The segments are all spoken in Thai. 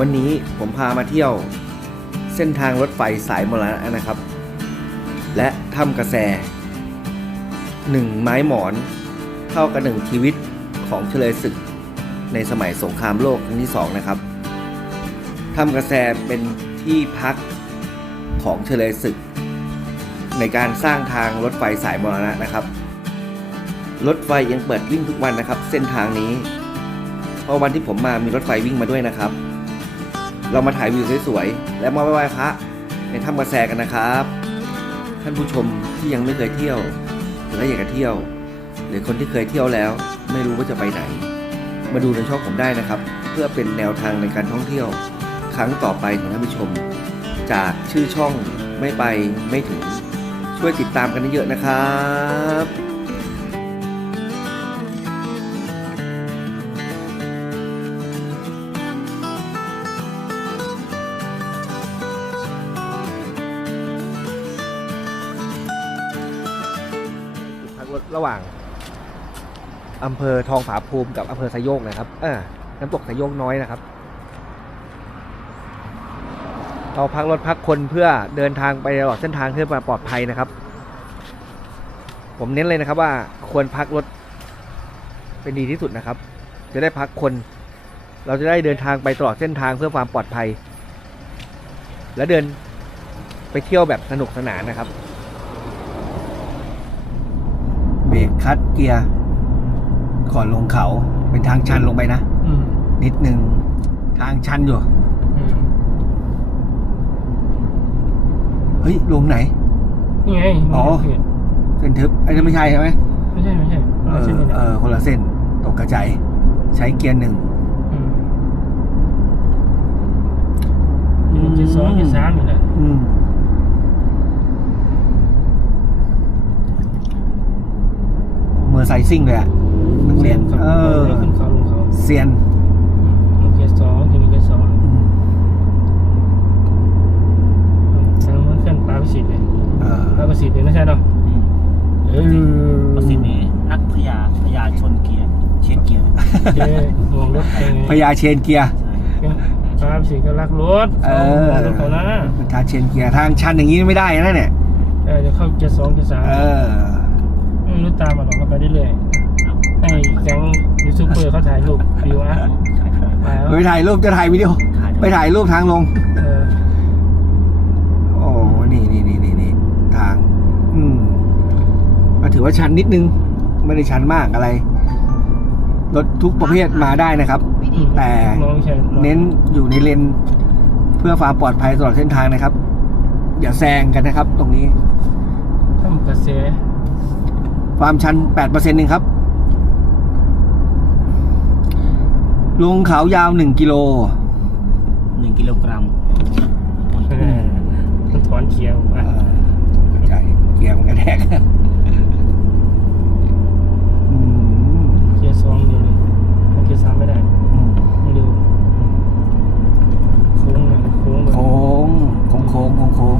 วันนี้ผมพามาเที่ยวเส้นทางรถไฟสายมรณะนะครับ และถ้ำกระแสหนึ่งไม้หมอนเท่ากับหนึ่งชีวิตของเฉลยศึกในสมัยสงครามโลกครั้งที่สองนะครับถ้ำกระแสเป็นที่พักของเฉลยศึก ในการสร้างทางรถไฟสายมรณะนะครับ รถไฟยังเปิดวิ่งทุกวันนะครับ เส้นทางนี้ เพราะวันที่ผมมามีรถไฟวิ่งมาด้วยนะครับ เรามาถ่ายวิวสวยๆ และมาไหว้พระในถ้ำกระแสกันนะครับ ท่านผู้ชมที่ยังไม่เคยเที่ยวและอยากจะเที่ยว หรือคนที่เคยเที่ยวแล้ว ไม่รู้ว่าจะไปไหน มาดูในช่องผมได้นะครับ เพื่อเป็นแนวทางในการท่องเที่ยว ครั้งต่อไปของท่านผู้ชม จากชื่อช่องไม่ไปไม่ถึง ช่วยติดตามกันเยอะๆนะครับ ระหว่างอำเภอทองผาภูมิกับอำเภอสะโยกนะครับเออน้ำตกสะโยกน้อยนะครับ เราพักรถพักคนเพื่อเดินทางไปตลอดเส้นทางเพื่อมาปลอดภัยนะครับ ผมเน้นเลยนะครับว่าควรพักรถเป็นดีที่สุดนะครับ จะได้พักคน เราจะได้เดินทางไปตลอดเส้นทางเพื่อความปลอดภัย และเดินไปเที่ยวแบบสนุกสนานนะครับ เบรก คัดเกียร์ก่อนลงเขาเป็นทางชันลงไปนะอืมนิดนึงทางชันอยู่ อืมเฮ้ยลงไหน นี่ไงอ๋อ เส้นทึบไอ้นั่นไม่ใช่ใช่ไหมไม่ใช่ไม่ใช่เอไม่อใช่ไม่เอใช่อคนละเส้นตกกระจายใช้เกียร์หนึ่งมมีเจ็ดสองเจ็ดสามอยู่แหละอืมเมื่ อไซซิ่งเลยอะนักเรียนขับเออแล้วขึ้นเขาลงเขาเซียนมีเจ็ดสองมีเจ็ดสองอืมทางมันเคลื่อนปลาประสิทธิ์เลยเออปลาประสิทธิ์เลยไม่ใช่เนาะเออประสิทธิ์นี่นักพยาพยาชนเกียร์เชนเกียร์เจ๊มองรถเป็นไงพญาเชนเกียร์ปลาประสิทธิ์ก็รักรถเอเขาอมองรถเขานะเป็นทางเชนเกียร์ทางชันอย่างนี้ไม่ได้นะเนี่ยเออจะเข้าเจ็ดสองเจ็ดสามเออ ไม่รู้ตามมาหรอกก็ไปเรื่อยๆให้แก๊งยูทูบเบอร์เขาถ่ายรูปวิวอะมาแล้วไปถ่ายรูปจะถ่ายวิดีโอ ไปถ่ายรูปทางลง เออโอ้นี่นี่นี่นี่นี่ทาง อืมก็ถือว่าชันนิดนึง ไม่ได้ชันมากอะไร รถทุกประเภทมาได้นะครับ แต่ลองใช่ลองเน้นอยู่ในเลนเพื่อความปลอดภัยตลอดเส้นทางนะครับ อย่าแซงกันนะครับ ตรงนี้ ทำกระแส ความชัน8%นึงครับ ลงเขายาว 1 กิโลหนึ่งกิโลกรัมเออมันถอนเกียร์ออกเอมาอเข้าใจเกียร์มันกระแทกอืม เกียร์สองเดียวเลยมันเกียร์สามไม่ได้ อืม มันเร็วโค้งนะโค้งแบบ โค้งโค้งโค้งโค้งโค้ง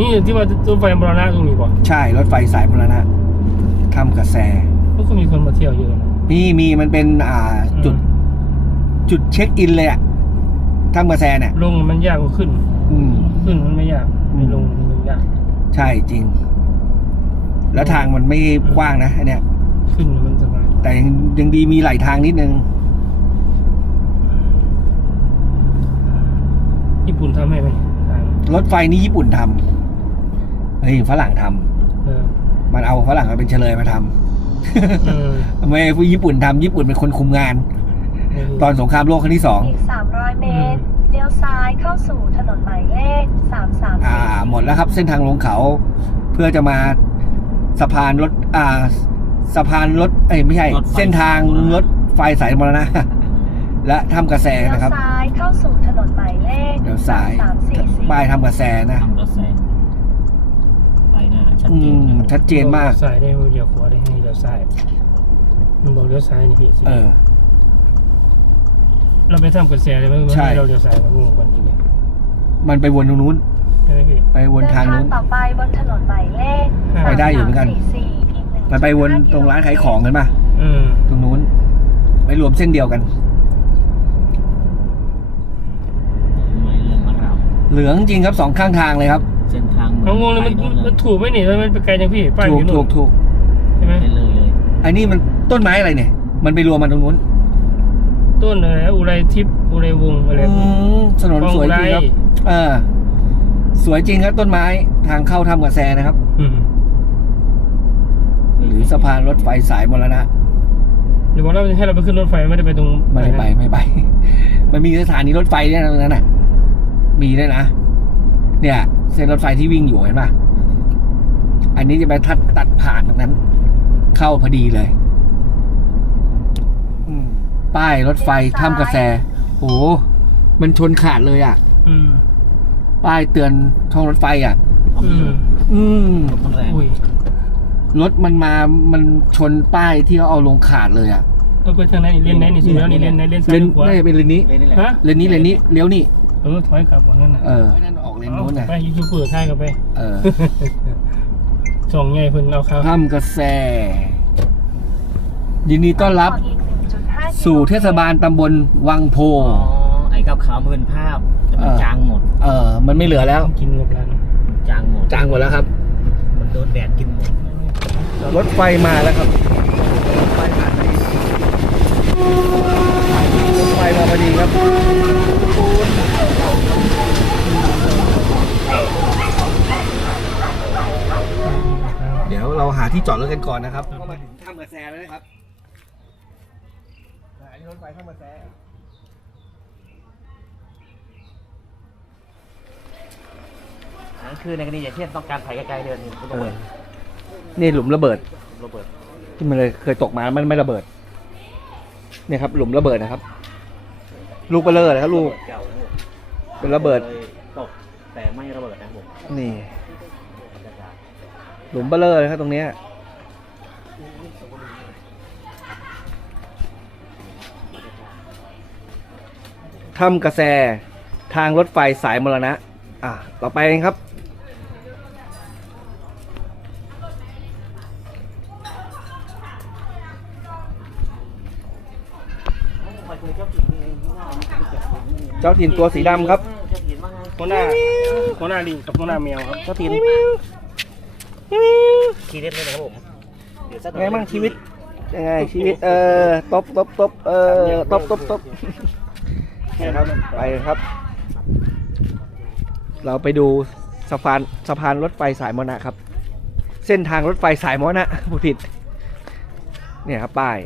นี่ที่ว่าตัวไฟมรณะตรงนี้ป่ะใช่รถไฟสายมรณะข้ามกระแสก็มีคนมาเที่ยวเยอะนะมีมีมันเป็นอ่าจุด จุดเช็คอินเลยอะข้ามกระแสเนี่ยลงมันยากกว่าขึ้น อืม ขึ้นมันไม่ยากไม่ลงมันยาก ใช่จริง แล้วทางมันไม่กว้างนะอันเนี้ย ขึ้นมันสบายแต่ยังยังดีมีไหลทางนิดนึงญี่ปุ่นทำให้ไหมทางรถไฟนี่ญี่ปุ่นทำ เฮ้ยฝรั่งทำเออมันเอาฝรั่งมาเป็นเฉลยมาทำเออไม่ให้ผู้ญี่ปุ่นทำญี่ปุ่นเป็นคนคุมงานเออตอนสงครามโลกครั้งที่สองอีก300เมตรเลี้ยวซ้ายเข้าสู่ถนนหมายเลข334อ่า หมดแล้วครับ เส้นทางลงเขา เพื่อจะมาสะพานรถอ่าสะพานรถเอ้ยไม่ใช่ เส้นทางรถไฟสายมรณะและทำกระแสเลี้ยวนะครับซ้ายเข้าสู่ถนนหมายเลขเดี๋ยวซ้าย3344ป้ายทำกระแสนะทำรถแซ ชัดเจนมากใส่ได้เดี๋ยวขวาได้ให้เดี๋ยวซ้ายมันบอกเลี้ยวซ้ายนี่พี่เออ เราไปทำกุญแจเลยไหมใช่เราเลี้ยวซ้ายมาบุ้งกันทีนี้มันไปวนตรงนู้นไปวนทางนู้นต่อไปบนถนนหมายเลขไปได้อยู่เหมือนกันไปไปวนตรงร้านขายของกันป่ะตรงนู้นไปรวมเส้นเดียวกันเหลืองจริงครับสองข้างทางเลยครับ เส้นทางเอางงเลยไปมันโน่นเลมันยถูกไหมนี่มันไปไกลจังพี่ป้ายอถูกยู่นู่ถูนกถูกใช่ไหมไปเลยเลยอันนี้มันต้นไม้อะไรเนี่ย มันไปรวมมันตรงนู้นต้นอะไรนะอุไรทิพย์อุไรวงศ์อะไรอืมถนนสวยจริงครับคลองไร่เออสวยจริงครับต้นไม้ทางเข้าถ้ำกระแสนะครับ อืมหรือสะพานรถไฟสายมรณะเดี๋ยวบอกว่าให้เราไปขึ้นรถไฟไม่ได้ไปตรงไม่ได้ไปไม่ไป มันมีสถานีรถไฟเนี่ยตรงนั้นน่ะ มีด้วยนะ เนี่ย เส้นรถไฟที่วิ่งอยู่เห็นป่ะ อันนี้จะไปทัดตัดผ่านตรงนั้น เข้าพอดีเลยอืมป้ายรถไฟถ้ำกระแส โอ้มันชนขาดเลยอะอืมป้ายเตือนท้องรถไฟอะเอาอืมือมอืมรถมันแรงอุ้ยรถมันมามันชนป้ายที่เขาเอาลงขาดเลยอะเราไปทางไหนนี่เล่นไหนนี่สิแล้วนี่เล่นไหนเล่นซ้าเลยนหรือขวาน่าจะเป็นเลนนี้เลยนี่แหละฮะเลนนี้เลนนี้เลี้ยวนี่ เออถอยกลับก่อนนั่นน่ะเออนั่นออกเลนนู้นน่ะ ไปยูทูบเปิดท้ายกลับไปเออส่งไงเพิ่นเอาเขาถ้ำกระแส ยินดีต้อนรับอีก1.5สู่เทศบาลตำบลวังโพ อ๋อไอ้กับขาวมันเป็นภาพแต่มันเออ จางหมดเออ มันไม่เหลือแล้วกินกับร้านมันจางหมดจางหมดแล้วครับ มันโดนแดดกินหมดรถไฟมาแล้วครับ รถไฟผ่านพอดีรถไฟมาพอดีครับ เดี๋ยวเราหาที่จอดรถกันก่อนนะครับก็มาถึงถ้ำกระแสแล้วนะครับหาที่รถไฟถ้ำกระแสนั่นคือในกรณีอย่างเช่นต้องการถ่ายไกลๆเดินนี่ก็ต้องเปิดนี่หลุมระเบิดระเบิด ที่มันเลยเคยตกมามันไม่ระเบิด เนี่ยครับหลุมระเบิดนะครับ ลูกเบลเลอร์นะครับลูกเก่าเป็นระเบิดลยตกแต่ไม่ระเบิดนะครับผมนี่บรรยากาศ หลุมเบลเลอร์เลยครับตรงเนี้ยถ้ำกระแสทางรถไฟสายมรณะ อะ ต่อไปครับ เจ้าถิ่นตัวสีดำครับเจ้าถิ่นว่าไงหัวหน้าหัวหน้าลิงกับหัวหน้าแมวครับเจ้าถิ่น คีย์เด็ดเลยนะครับผมเดี๋ยวสักหน่อยไงบ้างชีวิตยังไงชีวิตเออตบตบตบเออตบตบตบนะครับไปครับ เราไปดูสะพานสะพานรถไฟสายมรณะครับ เส้นทางรถไฟสายมรณะผู้ผิด เนี่ยครับป้าย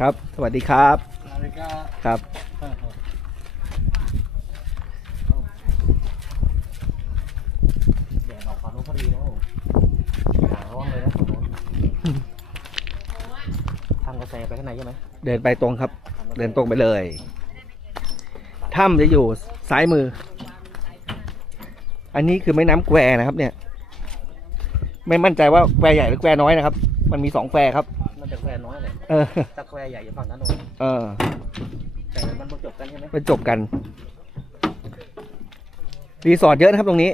ครับ สวัสดีครับครับ แดดออกฝั่งโน้นพอดีนะครับผมหาร้อนเลยนะฝั่งโน้นทำกระแสไปข้างในใช่ไหมเดินไปตรงครับ เดินตรงไปเลย ถ้ำจะอยู่ซ้ายมือ อันนี้คือแม่น้ำแควนะครับเนี่ย ไม่มั่นใจว่าแควใหญ่หรือแควน้อยนะครับ มันมีสองแควครับ เลยเออตะแควใหญ่อยู่ฝั่งนั้นโน้นเออ แต่มันประจบกันใช่ไหมไปจบกัน รีสอร์ทเยอะนะครับตรงนี้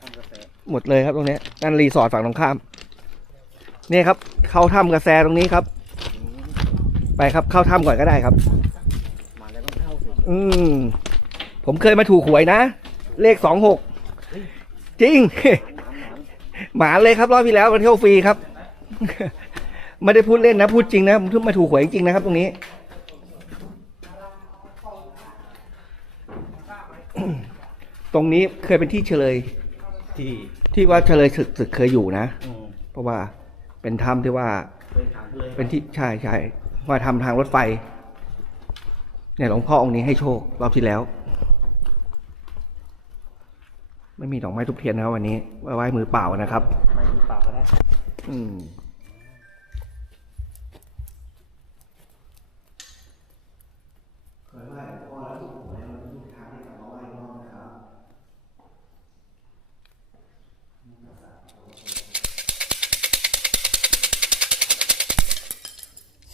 ทำกระแสหมดเลยครับตรงเนี้ยนั่นรีสอร์ทฝั่งตรงข้าม เนี่ยครับ เข้าถ้ำกระแสตรงนี้ครับไปครับ เข้าถ้ำก่อนก็ได้ครับ มาแล้วต้องเข้าสิอืม ผมเคยมาถูกหวยนะ เลขสองหก จริง หมาเลยครับรอบที่แล้วมาเที่ยวฟรีครับ ไม่ได้พูดเล่นนะ พูดจริงนะผมทุกมาถูกหวยจริงๆนะครับ ตรงนี้ ตรงนี้เคยเป็นที่เฉลย ที่ที่ว่าเฉลยศึกศึกเคยอยู่นะ อืมเพราะว่าเป็นถ้ำที่ว่าเคยถามเลยเป็นที่ใช่ใช่ว่าทำทางรถไฟ เนี่ยหลวงพ่อองค์นี้ให้โชครอบที่แล้ว ไม่มีดอกไม้ทุบเทียนนะครับวันนี้ไหว้มือเปล่านะครับ ไม่มีปากก็ได้ อืม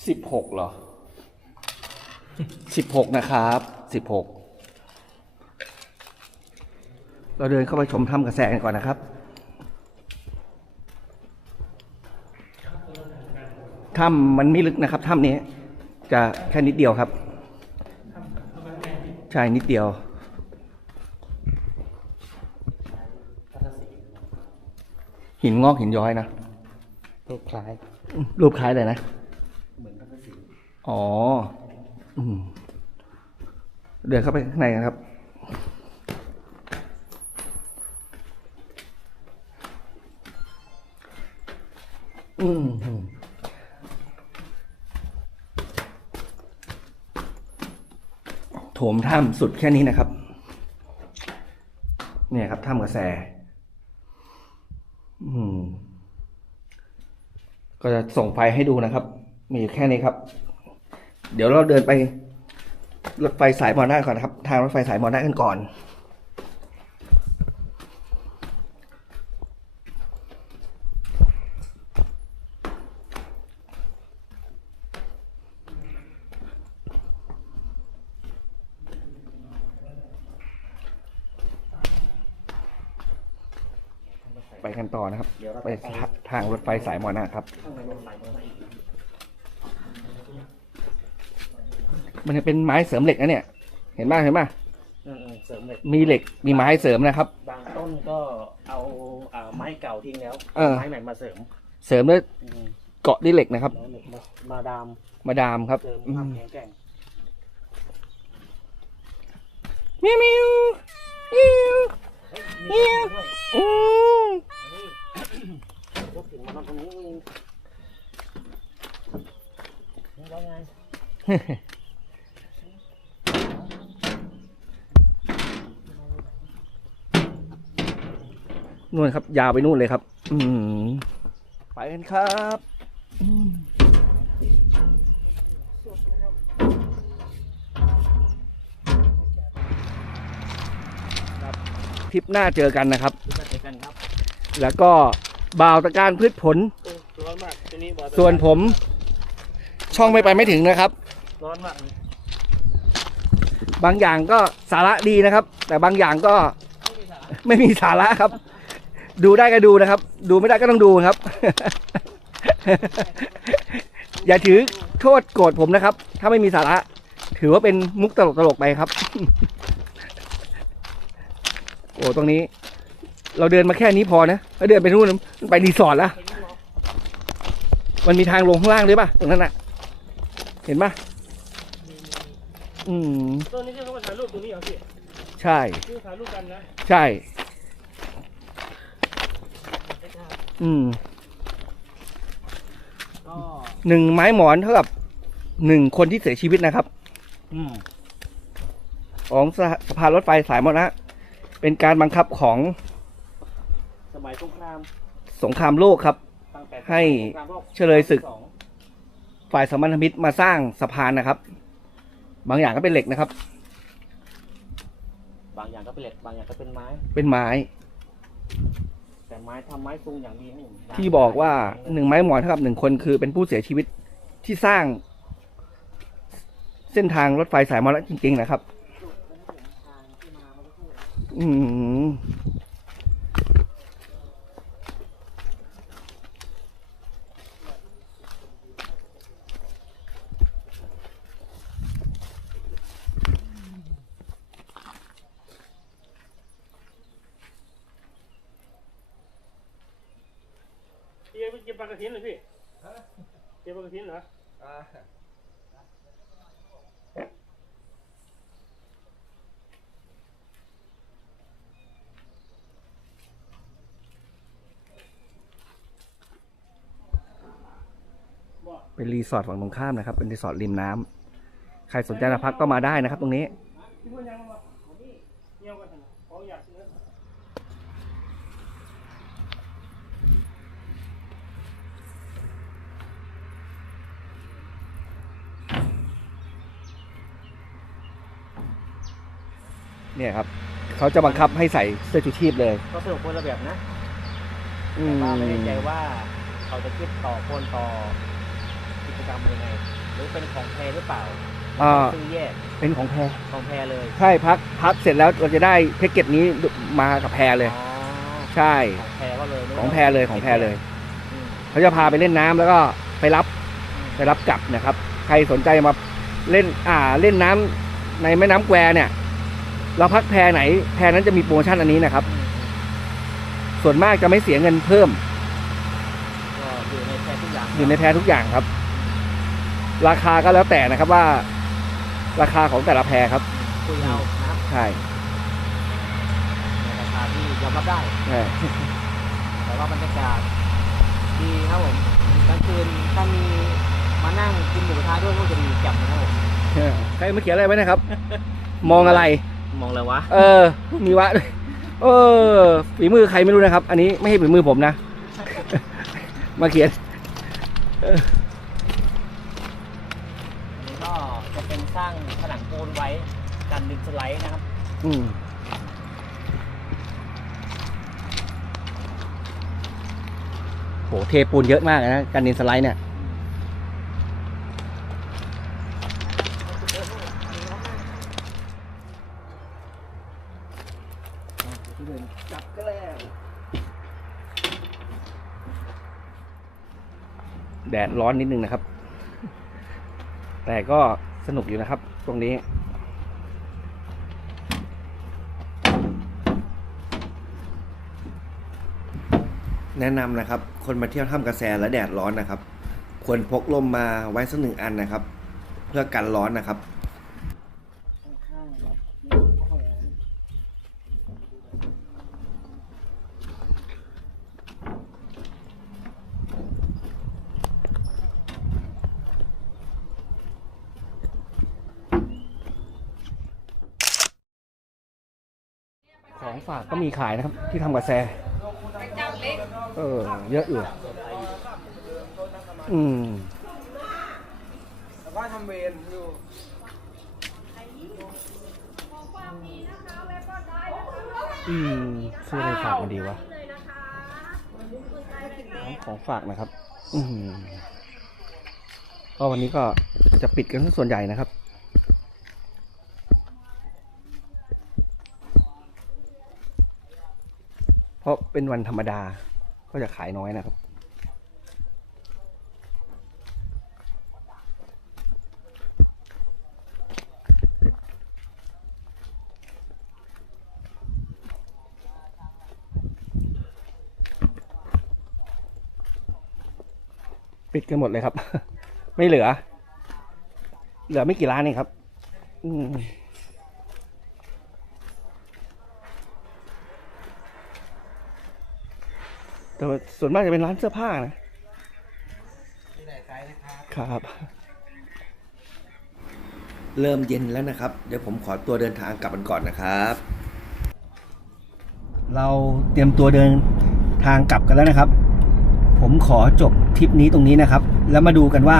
สิบหกเหรอสิบหกนะครับสิบหกเราเดินเข้าไปชมถ้ำกระแสกันก่อนนะครับถ้ำมันไม่ลึกนะครับถ้ำนี้ จะแค่นิดเดียวครับ ใช่นิดเดียว หินงอกหินย้อยนะรูปคล้าย รูปคล้ายเลยนะ อ๋ออืมเดินเข้าไปข้างในกันครับ อืมโถมถ้ำสุดแค่นี้นะครับ เนี่ยครับถ้ำกระแส อืม ก็จะส่งไฟให้ดูนะครับ มีอยู่แค่นี้ครับ เดี๋ยวเราเดินไปรถไฟสายมอนาก่อนนะครับ ทางรถไฟสายมอนากันก่อน ไปกันต่อนะครับ ไปทางรถไฟสายมอนาครับ ข้างในรถไฟ มันก็อีกมันจะเป็นไม้เสริมเหล็กนะเนี่ย เห็นไหมเห็นไหมเออๆเสริมเหล็กมีเหล็กมีไม้เสริมนะครับ บางต้นก็เอาอ่าไม้เก่าทิ้งแล้วเออ ไม้ใหม่มาเสริมเสริมด้วยอืมเกาะด้วยเหล็กนะครับ แล้วเหล็กมามาดามมาดามครับเสริมอืความมแข็งแกร่งเมียวเมียวเมียวเฮ้ยมีด้วยอืมเฮ้ยยกถึงมานอนตรงนี้เองนี่ว่าไง นู่นครับ ยาวไปนู่นเลยครับ อืมไปกันครับอืมครับทริปหน้าเจอกันนะครับดูกันเจอกันครับ แล้วก็บ่าวตะการพืชผล ร้อนมากทีนี้บอกส่วนผม ช่องไม่ไปไม่ถึงนะครับ ร้อนมากบางอย่างก็สาระดีนะครับ แต่บางอย่างก็ไม่มีสาระครับ ดูได้ก็ดูนะครับ ดูไม่ได้ก็ต้องดูครับ อย่าถือโทษโกรธผมนะครับ ถ้าไม่มีสาระ ถือว่าเป็นมุกตลกๆไปครับ โอ้ตรงนี้ เราเดินมาแค่นี้พอนะถ้าเดินไปนู่นมันไปรีสอร์ทแล้วมันมีทางลงข้างล่างด้วยป่ะตรงนั้นน่ะ เห็นป่ะอืมตรงนี้ที่เขามาถ่ายรูปตรงนี้เหรอพี่ใช่ที่ถ่ายรูปกันนะ ใช่ อืมก็หนึ่งไม้หมอนเท่ากับหนึ่งคนที่เสียชีวิตนะครับ อืมของสะสะพานรถไฟสายมรณะเป็นการบังคับของสมัยสงครามสงครามโลกครับ ตั้งแต่ให้สงครามโลกเฉลยศึกสองฝ่ายสมรรถมิตรมาสร้างสะพานนะครับ บางอย่างก็เป็นเหล็กนะครับ บางอย่างก็เป็นเหล็กบางอย่างก็เป็นไม้ เป็นไม้ แต่ไม้ทำไม้ซุงอย่างดีนี่ที่บอกว่าหนึ่งไม้หมอนเท่ากับหนึ่งคนคือเป็นผู้เสียชีวิตที่สร้าง เส้นทางรถไฟสายมรณะจริงๆนะครับ อืม ก็บปลากระถินเลยพี่เก็บปลากระถินเหรอเป็นรีสอร์ทฝั่งตรงข้ามนะครับ เป็นรีสอร์ทริมน้ำใครสนใจมาพักก็มาได้นะครับ ตรงนี้ พี่พูดยังไงวะเยี่ยวกันเถอะนะเขาอยากซื้อ เนี่ยครับเขาจะบังคับให้ใส่เสื้อชูชีพเลย ก็สรุปคนละแบบนะอืแต่มว่าไม่แน่ใจว่าเขาจะคิดต่อคนต่อกิจกรรมยังไง หรือเป็นของแพรหรือเปล่าอ่าซื้อแยกเป็นของแพรของแพรเลยใช่พักพักเสร็จแล้วเราจะได้แพ็กเกจนี้มากับแพรเลย อ๋อใช่ ของแพรก็เลยไม่ของแพรเลยของแพรเลย อืมเขาจะพาไปเล่นน้ำแล้วก็ไปรับไปรับกลับนะครับ ใครสนใจมาเล่นอ่าเล่นน้ำในแม่น้ำแควเนี่ย เราพักแพไหน แพนั้นจะมีโปรโมชั่นอันนี้นะครับ ส่วนมากจะไม่เสียเงินเพิ่ม ก็อยู่ในแพทุกอย่างอยู่ในแพทุกอย่างครับ ราคาก็แล้วแต่นะครับว่า ราคาของแต่ละแพครับ คุยเอานะครับใช่ในราคาที่ยอมรับได้ ใช่แต่ว่าบรรยากาศดีครับผมกลางคืนถ้ามีมานั่งกินหมูกระทะด้วยก็จะดีแจ่มนะครับผมใครมาเขียนอะไรไว้นะครับ มองอะไร มองเลยวะ เออ มีวะด้วยเออฝีมือใครไม่รู้นะครับ อันนี้ไม่ใช่ฝีมือผมนะ มาเขียนอันนี้ก็จะเป็นสร้างผนังปูนไว้กันดินสไลด์นะครับ อืมโหเทปูนเยอะมากนะการดินสไลด์เนี่ย จับก็แล้วแดดร้อนนิดนึงนะครับ แต่ก็สนุกอยู่นะครับ ตรงนี้ แนะนำนะครับ คนมาเที่ยวถ้ำกระแสและแดดร้อนนะครับ ควรพกร่มมาไว้สักหนึ่งอันนะครับ เพื่อกันร้อนนะครับ ข้างๆแบบ ของฝากก็มีขายนะครับ ที่ทำกระแสเออ เยอะอยู่อืมแต่ว่าทำเวรอยู่อืมซื้ออะไรฝากมาดีวะของฝากนะครับ อืมก็วันนี้ก็จะปิดกันส่วนใหญ่นะครับ เพราะเป็นวันธรรมดาก็จะขายน้อยนะครับ ปิดกันหมดเลยครับ ไม่เหลือ เหลือไม่กี่ร้านเองครับ อืม แต่ว่าส่วนมากจะเป็นร้านเสื้อผ้านะครับ เริ่มเย็นแล้วนะครับ เดี๋ยวผมขอตัวเดินทางกลับกันก่อนนะครับ เราเตรียมตัวเดินทางกลับกันแล้วนะครับ ผมขอจบทริปนี้ตรงนี้นะครับ แล้วมาดูกันว่า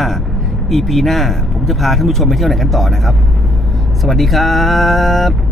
EP หน้าผมจะพาท่านผู้ชมไปเที่ยวไหนกันต่อนะครับ สวัสดีครับ